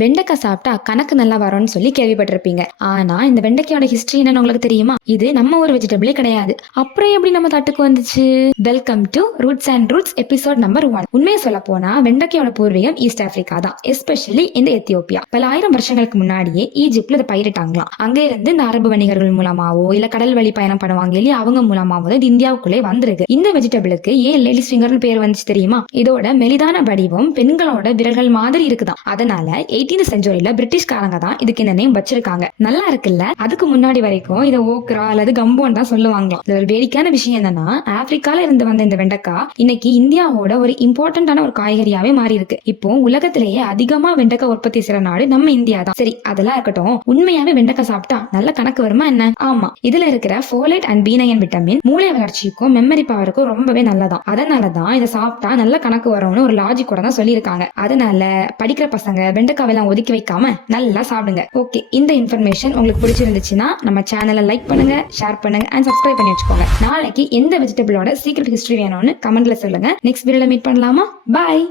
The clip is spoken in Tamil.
வெண்டைக்காய் சாப்பிட்டா கணக்கு நல்லா வரும்னு சொல்லி கேள்விப்பட்டிருப்பீங்க. ஆனா இந்த வெண்டைக்காயோட ஹிஸ்டரி என்னன்னு உங்களுக்கு தெரியுமா? இது நம்ம ஒரு வெஜிடபிளே கிடையாது. அப்புறம் எப்படி நம்ம தட்டுக்கு வந்துச்சு? Welcome to roots and roots episode number 1. உண்மையை சொல்ல போனா வெண்டைக்காயோட பூர்வீகம் ஈஸ்ட் ஆப்பிரிக்கா தான், எஸ்பெஷலி இந்த எத்தியோப்பியா. பல ஆயிரம் வருஷங்களுக்கு முன்னாடியே ஈஜிப்ட்ல இதை பயிரிட்டாங்களாம். அங்க இருந்து இந்த அரபு வணிகர்கள் மூலமாவோ இல்ல கடல் வழி பயணம் பண்ணுவாங்க இல்லையா, அவங்க மூலமாவோ இது இந்தியாவுக்குள்ளே வந்திருக்கு. இந்த வெஜிடபிளுக்கு ஏன் லேடிஸ் ஃபிங்கர்னு பேர் வந்துச்சு தெரியுமா? இதோட மெலிதான வடிவம் பெண்களோட விரல்கள் மாதிரி இருக்குதான். அதனால 18th செஞ்சுரியில பிரிட்டிஷ்காரங்க தான் இதுக்கு இந்த நேம் வச்சிருக்காங்க. நல்லா இருக்குல்ல? அதுக்கு முன்னாடி வரைக்கும் இதை ஓக்ரா அல்லது கம்போன்னு தான் சொல்லுவாங்களாம். இது ஒரு வேடிக்கையான விஷயம் என்னன்னா, ஆப்பிரிக்கால இருந்து வந்த இந்த வெண்டைக்காய் இன்னைக்கு இந்தியாவோட ஒரு இம்பார்ட்டன்டான ஒரு காய்கறியாவே மாறி இருக்கு. இப்போ உலகத்திலேயே அதிகமா வெண்டைக்காய் உற்பத்தி செய்யற நாடு நம்ம இந்தியா தான். சரி, அதெல்லாம் இருக்கட்டும். உண்மையாவே வெண்டைக்காய் சாப்பிட்டா நல்ல கணக்கு வருமா என்ன? ஆமா, இதுல இருக்கிற ஃபோலேட் அண்ட் பீனயன் விட்டமின் மூளை வளர்ச்சிக்கும் மெமரி பவருக்கும் ரொம்பவே நல்லதான். அதனாலதான் இதை சாப்பிட்டா நல்ல கணக்கு வரும்னு ஒரு லாஜிக் கூட தான் சொல்லியிருக்காங்க. அதனால படிக்கிற பசங்க வெண்டைக்காய் ஒதுக்கி வைக்காம நல்லா சாப்பிடுங்க. ஓகே, இந்த இன்ஃபர்மேஷன் உங்களுக்கு பிடிச்சிருந்துச்சுன்னா நம்ம சேனலை லைக் பண்ணுங்க, ஷேர் பண்ணுங்க அண்ட் சப்ஸ்கிரைப் பண்ணி வச்சுக்கோங்க. நாளைக்கு எந்த வெஜிடபிளோட சீக்ரெட் ஹிஸ்டரி வேணும்னு கமெண்ட்ல சொல்லுங்க. நெக்ஸ்ட் வீடியோல மீட் பண்ணலாமா? பாய்.